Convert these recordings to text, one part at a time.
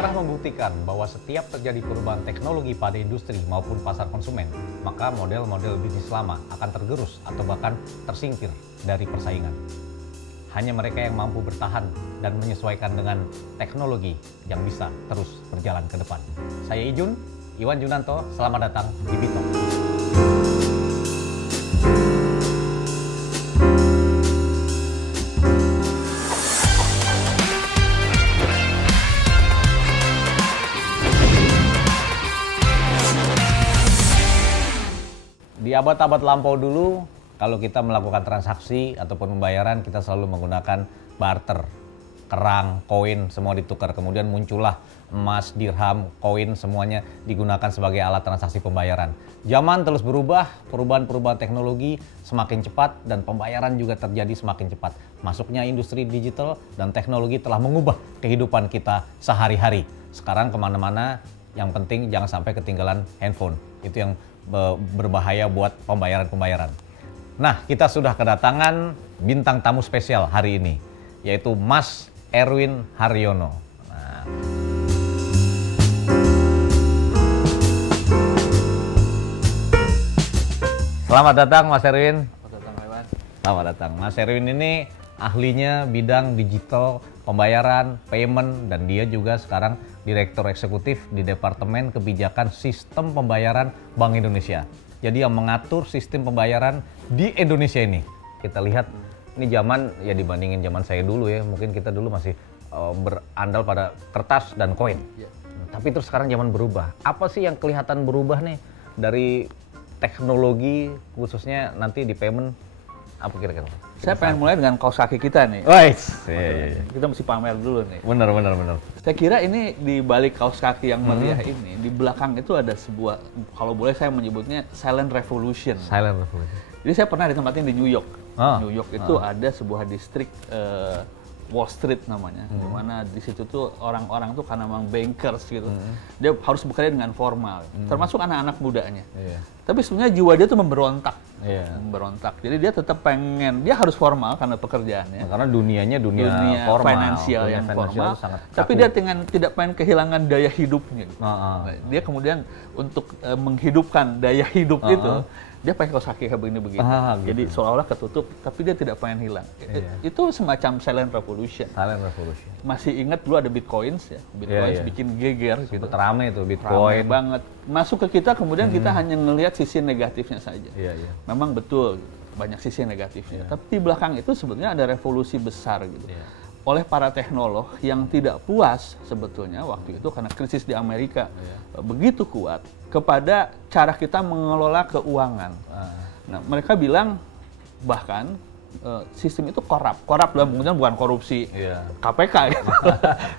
Sejarah membuktikan bahwa setiap terjadi perubahan teknologi pada industri maupun pasar konsumen, maka model-model bisnis lama akan tergerus atau bahkan tersingkir dari persaingan. Hanya mereka yang mampu bertahan dan menyesuaikan dengan teknologi yang bisa terus berjalan ke depan. Saya Iwan Junanto, selamat datang di Bitalk. Di abad-abad lampau dulu, kalau kita melakukan transaksi ataupun pembayaran, kita selalu menggunakan barter, kerang, koin, semua ditukar. Kemudian muncullah emas, dirham, koin, semuanya digunakan sebagai alat transaksi pembayaran. Zaman terus berubah, perubahan-perubahan teknologi semakin cepat dan pembayaran juga terjadi semakin cepat. Masuknya industri digital dan teknologi telah mengubah kehidupan kita sehari-hari. Sekarang kemana-mana, yang penting jangan sampai ketinggalan handphone. Itu yang berbahaya buat pembayaran-pembayaran. Nah, kita sudah kedatangan bintang tamu spesial hari ini, yaitu Mas Erwin Haryono. Nah. Selamat datang Mas Erwin. Selamat datang, Iwan. Selamat datang. Mas Erwin ini ahlinya bidang digital, pembayaran, payment, dan dia juga sekarang Direktur Eksekutif di Departemen Kebijakan Sistem Pembayaran Bank Indonesia. Jadi yang mengatur sistem pembayaran di Indonesia ini. Kita lihat ini zaman, ya dibandingin zaman saya dulu ya, mungkin kita dulu masih berandal pada kertas dan koin. Ya. Tapi terus sekarang zaman berubah. Apa sih yang kelihatan berubah nih dari teknologi, khususnya nanti di payment? Apa kira-kira? Saya pengen mulai dengan kaos kaki kita nih. Iya. Kita mesti pamer dulu nih. Benar. Saya kira ini di balik kaos kaki yang meriah ini, di belakang itu ada sebuah, kalau boleh saya menyebutnya silent revolution. Silent revolution. Jadi saya pernah ditempatin di New York. New York itu ada sebuah distrik Wall Street namanya, di mana di situ tuh orang-orang tuh karena memang bankers gitu, dia harus bekerja dengan formal, termasuk anak-anak mudanya. Tapi sebenarnya jiwa dia tuh memberontak. Jadi dia tetap pengen, dia harus formal karena pekerjaannya. Karena dunianya dunia formal, finansial yang formal. Tapi dia tidak pengen kehilangan daya hidupnya. Dia kemudian untuk menghidupkan daya hidup itu, dia pakai kaos kaki kayak begini. Jadi seolah-olah ketutup, tapi dia tidak pengen hilang. Itu semacam silent revolution. Masih ingat dulu ada bitcoins ya, bikin geger gitu. Ramai itu bitcoin. Ramai banget. Masuk ke kita, kemudian kita hanya melihat sisi negatifnya saja. Memang betul banyak sisi negatifnya. Tapi di belakang itu sebetulnya ada revolusi besar gitu. Oleh para teknolog yang tidak puas sebetulnya waktu itu karena krisis di Amerika begitu kuat kepada cara kita mengelola keuangan. Nah, mereka bilang bahkan sistem itu korup dalam pengertian bukan korupsi KPK gitu.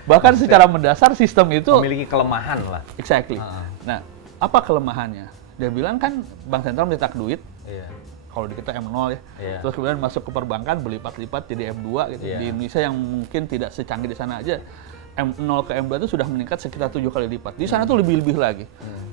Bahkan secara mendasar sistem itu memiliki kelemahan lah. Exactly. Nah, apa kelemahannya? Dia bilang kan bank sentral mencetak duit. Kalau di kita M0 ya, terus kemudian masuk ke perbankan berlipat-lipat jadi M2 gitu. Di Indonesia yang mungkin tidak secanggih di sana aja, M0 ke M2 itu sudah meningkat sekitar 7 kali lipat. Di sana tuh lebih-lebih lagi.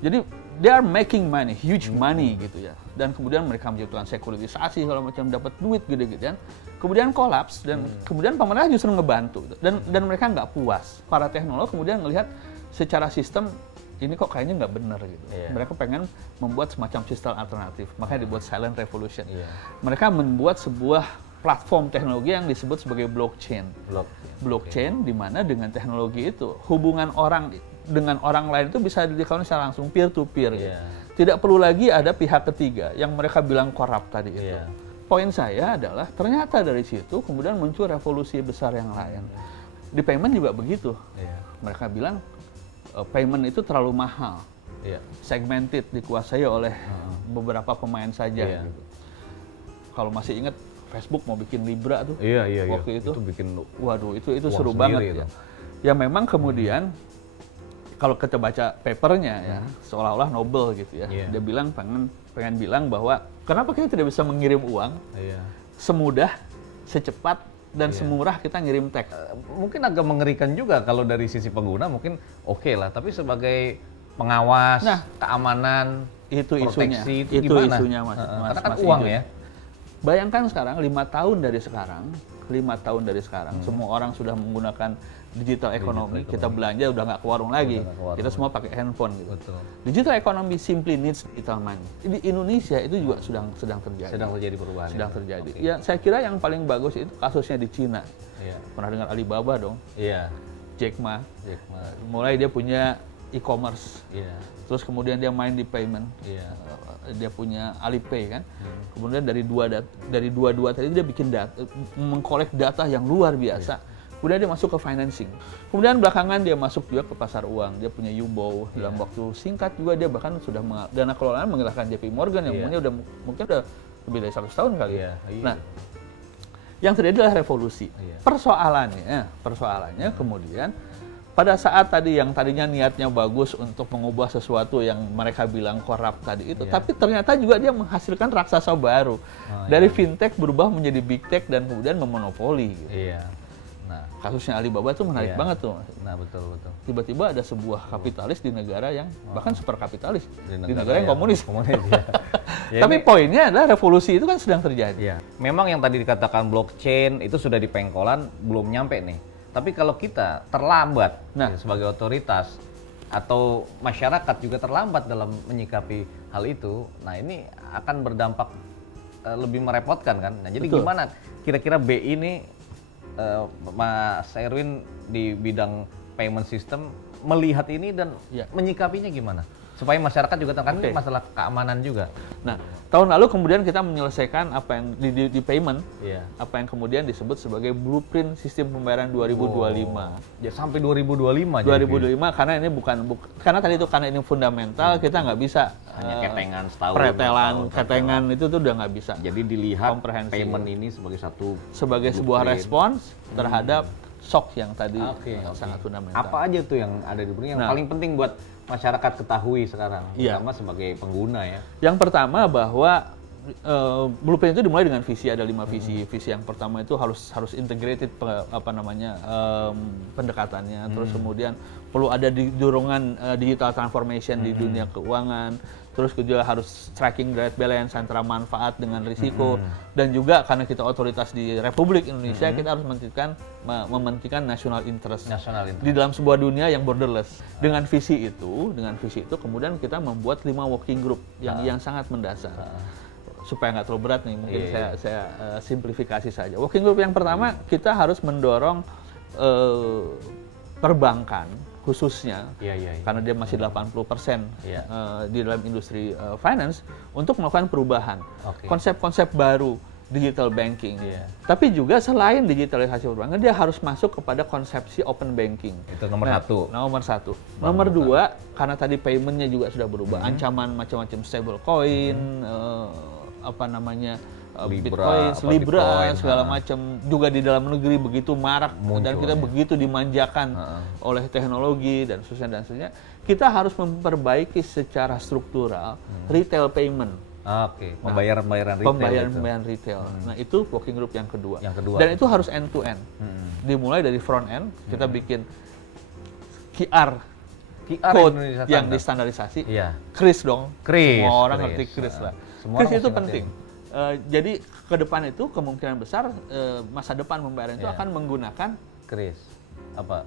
Jadi they are making money, huge money gitu ya. Dan kemudian mereka menciptakan sekuritisasi segala macam, dapat duit gede-gedean. Kemudian kolaps dan kemudian pemerintah justru ngebantu gitu. Dan mereka nggak puas. Para teknolog kemudian melihat secara sistem ini kok kayaknya nggak benar gitu. Mereka pengen membuat semacam sistem alternatif, makanya dibuat silent revolution. Mereka membuat sebuah platform teknologi yang disebut sebagai blockchain. Blockchain di mana dengan teknologi itu hubungan orang dengan orang lain itu bisa dilakukan secara langsung peer to peer. Gitu. Tidak perlu lagi ada pihak ketiga yang mereka bilang korup tadi itu. Poin saya adalah ternyata dari situ kemudian muncul revolusi besar yang lain. Di payment juga begitu. Mereka bilang payment itu terlalu mahal, segmented, dikuasai oleh beberapa pemain saja. Gitu. Kalau masih ingat Facebook mau bikin Libra tuh, waktu itu bikin, waduh itu seru banget ya. Ya memang kemudian kalau kita baca papernya ya, seolah-olah Nobel gitu ya. Dia bilang pengen bilang bahwa kenapa kita tidak bisa mengirim uang semudah, secepat dan semurah kita ngirim teks. Mungkin agak mengerikan juga kalau dari sisi pengguna mungkin oke lah, tapi sebagai pengawas, keamanan, itu proteksi, itu gimana? Isunya mas karena kan uang ya. Bayangkan sekarang 5 tahun dari sekarang 5 tahun dari sekarang. Semua orang sudah menggunakan digital ekonomi, kita belanja udah nggak ke warung lagi, kita semua pakai handphone gitu. Betul. Digital economy simply needs digital money. Di Indonesia itu juga sedang terjadi. Sedang terjadi perubahan. Sedang terjadi. Ya, saya kira yang paling bagus itu kasusnya di Cina. Pernah dengar Alibaba dong? Iya. Jack Ma. Mulai dia punya e-commerce. Terus kemudian dia main di payment. Dia punya Alipay kan. Kemudian dari dua tadi dia bikin mengkolek data yang luar biasa. Kemudian dia masuk ke financing. Kemudian belakangan dia masuk juga ke pasar uang. Dia punya Yubo. Dalam waktu singkat juga dia bahkan sudah dana kelolaan mengerahkan JP Morgan yang mungkin udah lebih dari 100 tahun kali. Nah, yang terjadi adalah revolusi. Persoalannya kemudian pada saat yang tadinya niatnya bagus untuk mengubah sesuatu yang mereka bilang korup tadi itu, tapi ternyata juga dia menghasilkan raksasa baru. Dari fintech berubah menjadi big tech dan kemudian memonopoli. Gitu. Nah, kasusnya Alibaba itu menarik banget tuh. Nah, betul. Tiba-tiba ada sebuah kapitalis di negara yang bahkan super kapitalis, di negara yang komunis. Tapi poinnya adalah revolusi itu kan sedang terjadi. Memang yang tadi dikatakan blockchain itu sudah di pengkolan, belum nyampe nih. Tapi kalau kita terlambat sebagai otoritas atau masyarakat juga terlambat dalam menyikapi hal itu, nah ini akan berdampak lebih merepotkan kan. Nah, jadi gimana kira-kira BI ini Mas Erwin di bidang payment system melihat ini dan menyikapinya gimana? Supaya masyarakat juga tahu kan ini masalah keamanan juga. Nah, tahun lalu kemudian kita menyelesaikan apa yang di payment, apa yang kemudian disebut sebagai blueprint sistem pembayaran 2025. Ya sampai 2025. 2025 karena ini karena tadi itu karena ini fundamental, kita nggak bisa hanya ketengan setahun. Ketengan itu tuh udah nggak bisa. Jadi dilihat payment ini sebagai sebuah respons terhadap shock yang tadi sangat fundamental. Apa aja tuh yang ada di blueprint yang paling penting buat masyarakat ketahui sekarang, terutama sebagai pengguna ya. Yang pertama bahwa blueprint itu dimulai dengan visi, ada 5 visi. Visi yang pertama itu harus integrated pendekatannya. Terus kemudian perlu ada dorongan digital transformation di dunia keuangan. Terus juga harus tracking direct balance antara manfaat dengan risiko. Dan juga karena kita otoritas di Republik Indonesia, kita harus mementingkan national interest. Di dalam sebuah dunia yang borderless. Dengan visi itu kemudian kita membuat 5 working group yang sangat mendasar. Supaya nggak terlalu berat nih, mungkin saya simplifikasi saja. Working group yang pertama, kita harus mendorong perbankan khususnya, karena dia masih 80% di dalam industri finance, untuk melakukan perubahan. Konsep-konsep baru, digital banking. Tapi juga selain digitalisasi perbankan, dia harus masuk kepada konsepsi open banking. Itu nomor satu. Nomor satu. Nomor dua, karena tadi paymentnya juga sudah berubah. Ancaman macam-macam stable coin, Bitcoin, Libra, segala macam, juga di dalam negeri begitu marak dan kita begitu dimanjakan oleh teknologi dan seterusnya. Kita harus memperbaiki secara struktural retail payment. Pembayaran retail. Nah, itu working group yang kedua. Dan itu harus end to end. Dimulai dari front end, kita bikin QR code yang distandarisasi. Kris dong. Semua orang ngerti Kris lah. Kris itu penting. Jadi ke depan itu kemungkinan besar masa depan pembayaran itu akan menggunakan kris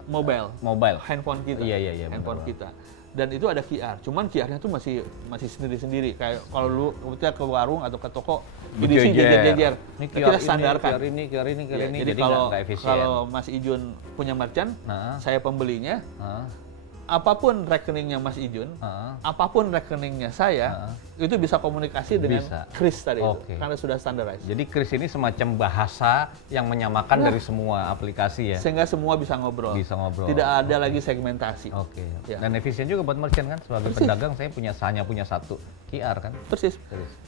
mobile handphone kita, handphone kita. Dan itu ada QR. Cuman QR-nya tuh masih sendiri-sendiri. Kayak kalau lu kita ke warung atau ke toko, ini sih jejer-jejer. Kita standarkan. QR ini. Jadi kalau Mas Ijun punya merchant, saya pembelinya. Apapun rekeningnya Mas Ijun, apapun rekeningnya saya, itu bisa komunikasi dengan Kris tadi itu, karena sudah standarized. Jadi Kris ini semacam bahasa yang menyamakan dari semua aplikasi ya? Sehingga semua bisa ngobrol. Tidak ada lagi segmentasi. Dan efisien juga buat merchant kan? Sebagai pedagang saya hanya punya satu QR kan? Persis.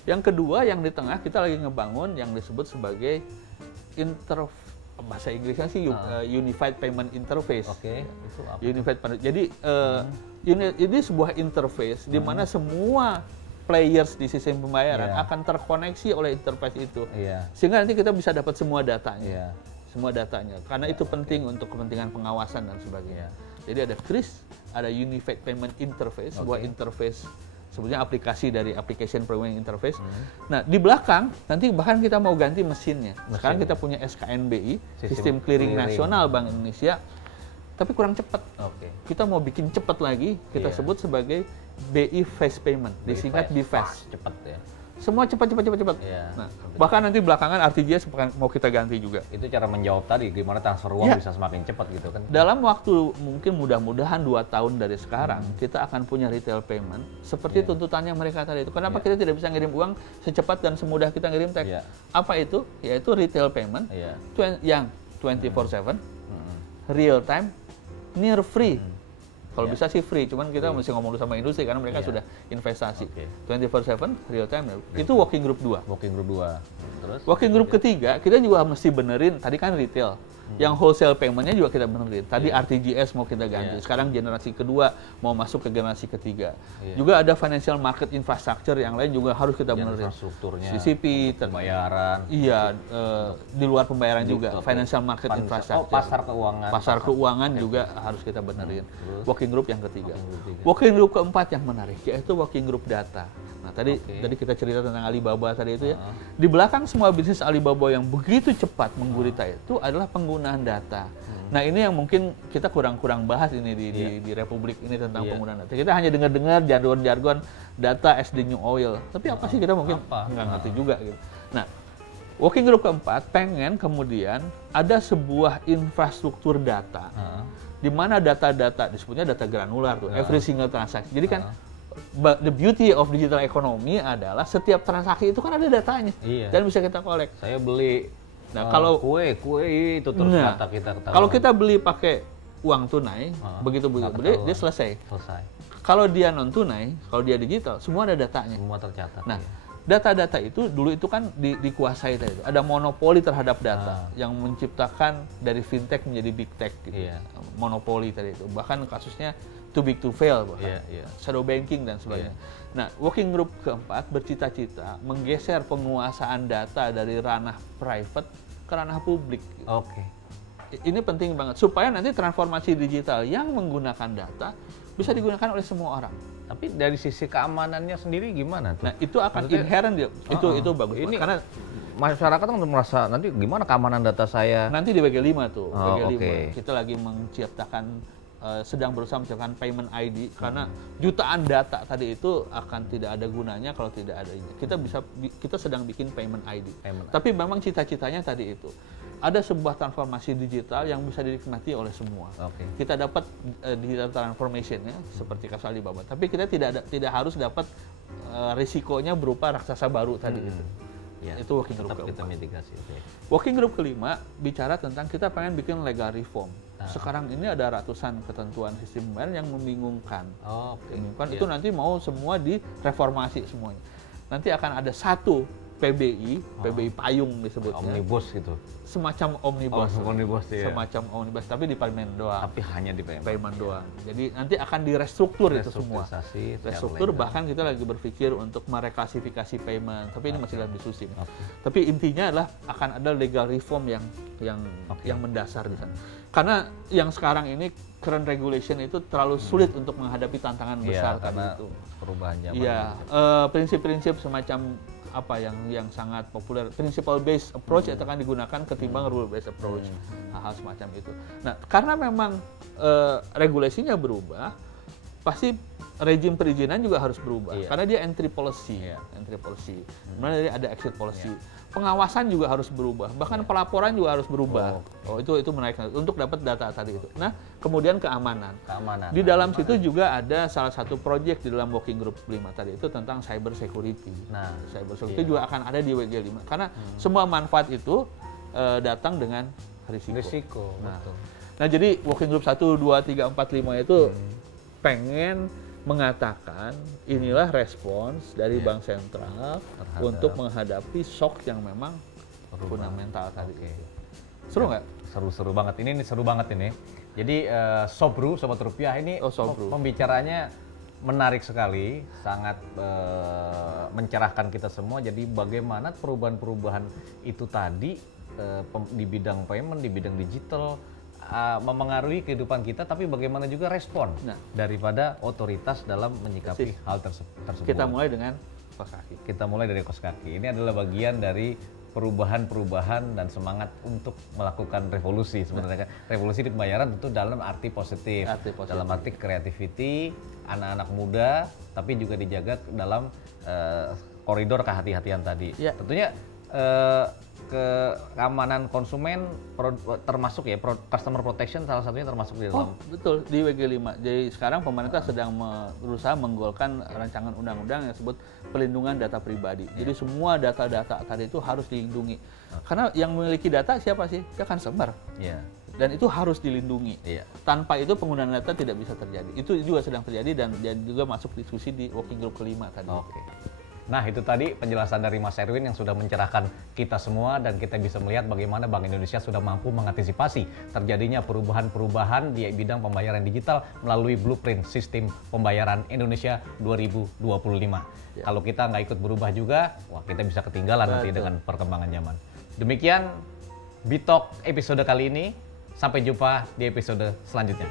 Yang kedua, yang di tengah kita lagi ngebangun yang disebut sebagai bahasa Inggrisnya sih Unified Payment Interface. Itu apa? Unified Payment. Jadi ini sebuah interface di mana semua players di sistem pembayaran akan terkoneksi oleh interface itu. Sehingga nanti kita bisa dapat semua datanya. Karena itu penting untuk kepentingan pengawasan dan sebagainya. Jadi ada Kris, ada Unified Payment Interface, sebuah interface sebetulnya aplikasi dari application programming interface. Nah, di belakang nanti bahkan kita mau ganti mesinnya. Sekarang kita punya SKNBI, Sistem Clearing Nasional Bank Indonesia, tapi kurang cepat. Kita mau bikin cepat lagi, kita sebut sebagai BI Fast Payment, disingkat BFAST. Cepat ya. Semua cepat. Nah, bahkan nanti belakangan RTGS mau kita ganti juga. Itu cara menjawab tadi, gimana transfer uang bisa semakin cepat gitu kan? Dalam waktu mungkin mudah-mudahan 2 tahun dari sekarang, kita akan punya retail payment seperti tuntutannya mereka tadi itu. Kenapa kita tidak bisa ngirim uang secepat dan semudah kita ngirim teks? Apa itu? Yaitu retail payment yang 24/7, real time, near free. Kalau bisa sih free, cuman kita mesti ngomong dulu sama industri karena mereka sudah investasi. 24/7 real time. Itu working group 2. Terus working group ketiga, kita juga mesti benerin, tadi kan retail. Yang wholesale payment-nya juga kita benerin. Tadi RTGS mau kita ganti. Sekarang generasi kedua mau masuk ke generasi ketiga. Juga ada financial market infrastructure yang lain juga harus kita benerin. Infrastrukturnya, CCP, pembayaran. Iya, di luar pembayaran juga. Financial market infrastructure. Pasar keuangan juga harus kita benerin. Working group yang ketiga. Working group keempat yang menarik, yaitu working group data. Nah, tadi kita cerita tentang Alibaba tadi itu ya. Di belakang semua bisnis Alibaba yang begitu cepat menggurita itu adalah penggunaan data. Nah, ini yang mungkin kita kurang bahas ini di Republik ini tentang penggunaan data. Kita hanya dengar-dengar jargon-jargon data as the new oil. Tapi apa sih kita mungkin nggak ngerti juga gitu. Nah, working group keempat pengen kemudian ada sebuah infrastruktur data di mana data-data disebutnya data granular tuh, every single transaksi. Jadi kan the beauty of digital economy adalah setiap transaksi itu kan ada datanya dan bisa kita kolek. Saya beli kalau kue itu terus data kita ketahuan. Kalau kita beli pakai uang tunai, begitu beli dia selesai. Kalau dia non tunai, kalau dia digital, semua ada datanya. Semua tercatat. Nah, data-data itu dulu itu kan dikuasai tadi itu. Ada monopoli terhadap data yang menciptakan dari fintech menjadi big tech gitu. Monopoli tadi itu. Bahkan kasusnya too big to fail, shadow banking dan sebagainya. Nah, working group keempat bercita-cita menggeser penguasaan data dari ranah private ke ranah publik. Ini penting banget supaya nanti transformasi digital yang menggunakan data bisa digunakan oleh semua orang. Tapi dari sisi keamanannya sendiri gimana tuh? Nah, itu akan inherent dia. Itu bagus. Ini karena masyarakat kan merasa nanti gimana keamanan data saya? Nanti di bagian 5 tuh, bagian 5. Kita lagi menciptakan sedang berusaha menciptakan payment ID karena jutaan data tadi itu akan tidak ada gunanya kalau tidak ada ini. Kita sedang bikin payment ID. Tapi memang cita-citanya tadi itu ada sebuah transformasi digital yang bisa dinikmati oleh semua. Kita dapat digital transformation-nya seperti kasus Alibaba, tapi kita tidak harus dapat risikonya berupa raksasa baru tadi itu. Itu working group keempat. Working group kelima bicara tentang kita pengen bikin legal reform. Sekarang ini ada ratusan ketentuan sistem pembayaran yang membingungkan. Itu nanti mau semua direformasi semuanya. Nanti akan ada satu PBI payung disebutnya. Omnibus gitu. Semacam omnibus. Semacam omnibus, tapi di payment doang. Tapi hanya di payment doang. Jadi nanti akan direstruktur itu semua. Restruktur, bahkan kita lagi berpikir untuk mereklasifikasi payment. Tapi ini masih dalam diskusi. Tapi intinya adalah akan ada legal reform yang mendasar di sana. Karena yang sekarang ini current regulation itu terlalu sulit untuk menghadapi tantangan besar tadi itu. Perubahan zaman. Prinsip-prinsip semacam apa yang sangat populer, principle based approach itu akan digunakan ketimbang rule based approach, hal-hal semacam itu. Nah, karena memang regulasinya berubah, pasti rejim perizinan juga harus berubah karena dia entry policy, kemudian ada exit policy. Pengawasan juga harus berubah, bahkan pelaporan juga harus berubah. Itu menarik untuk dapat data tadi itu. Nah, kemudian keamanan. Di dalam situ juga ada salah satu project di dalam working group 5 tadi itu tentang cyber security. Nah, cyber security juga akan ada di WG 5 karena semua manfaat itu datang dengan risiko. Nah, jadi working group 1, 2, 3, 4, 5 itu pengen mengatakan inilah respons dari Bank Sentral untuk menghadapi shock yang memang fundamental tadi. Seru nggak? Seru banget. Ini seru banget ini. Jadi Sobru, Sobat Rupiah ini pembicaranya menarik sekali, sangat mencerahkan kita semua. Jadi bagaimana perubahan-perubahan itu tadi di bidang payment, di bidang digital, memengaruhi kehidupan kita, tapi bagaimana juga respon daripada otoritas dalam menyikapi hal tersebut. Kita mulai dengan kaos kaki. Kita mulai dari kaos kaki. Ini adalah bagian dari perubahan-perubahan dan semangat untuk melakukan revolusi. Sebenarnya revolusi di pembayaran tentu dalam arti positif. Dalam arti creativity, anak-anak muda, tapi juga dijaga dalam koridor kehati-hatian tadi. Tentunya keamanan konsumen termasuk ya customer protection salah satunya termasuk di dalam. Betul, di WG5. Jadi sekarang pemerintah sedang berusaha menggolkan rancangan undang-undang yang disebut pelindungan data pribadi. Jadi semua data-data tadi itu harus dilindungi. Karena yang memiliki data siapa sih? Ya consumer. Dan itu harus dilindungi. Tanpa itu penggunaan data tidak bisa terjadi. Itu juga sedang terjadi dan juga masuk diskusi di working group kelima tadi. Nah, itu tadi penjelasan dari Mas Erwin yang sudah mencerahkan kita semua dan kita bisa melihat bagaimana Bank Indonesia sudah mampu mengantisipasi terjadinya perubahan-perubahan di bidang pembayaran digital melalui blueprint sistem pembayaran Indonesia 2025. Kalau kita nggak ikut berubah juga, wah kita bisa ketinggalan nanti dengan perkembangan zaman. Demikian Bitalk episode kali ini. Sampai jumpa di episode selanjutnya.